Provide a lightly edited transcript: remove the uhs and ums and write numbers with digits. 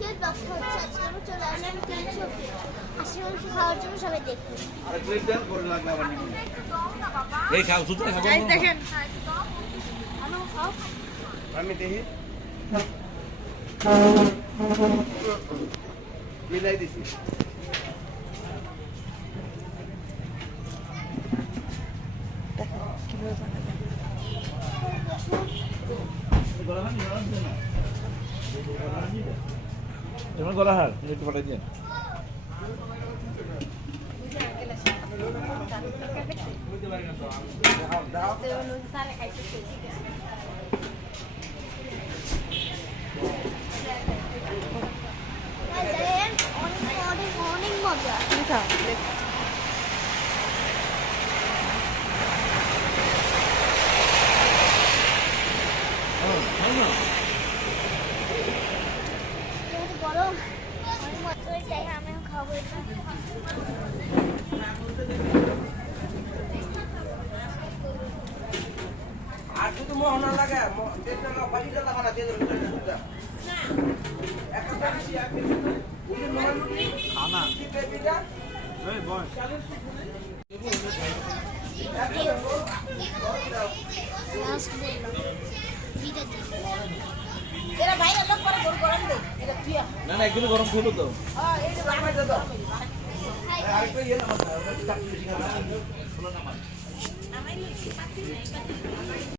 আজকের ব্লগটা হচ্ছে আজকে আমরা চলে আসলাম তিনশো হাঁসের মাংস খাওয়ার জন্য সবাই দেখুন। এই খাও সুতো খাবো দেখেন আমি দেখি মিলাই দিছি যেমন করা হার একটু পাঠাই দিয়ে অনেক মজা। গরম অনেক মজা চাই আমিও খাবো এটা। আর শুধু মোহনা লাগে যেটা না বাড়িটা লাগা না দিয়ে দেব একটা বেশি আর কিছু না ওই নরমাল খানা কি বেবিটা এই বয় এরা বাইরে লোক করে গরম দে এটা পিয়া না না একটু গরম ফুটো তো হ্যাঁ এই যে রামাই দাও আরেকটা ইয়ে না আমার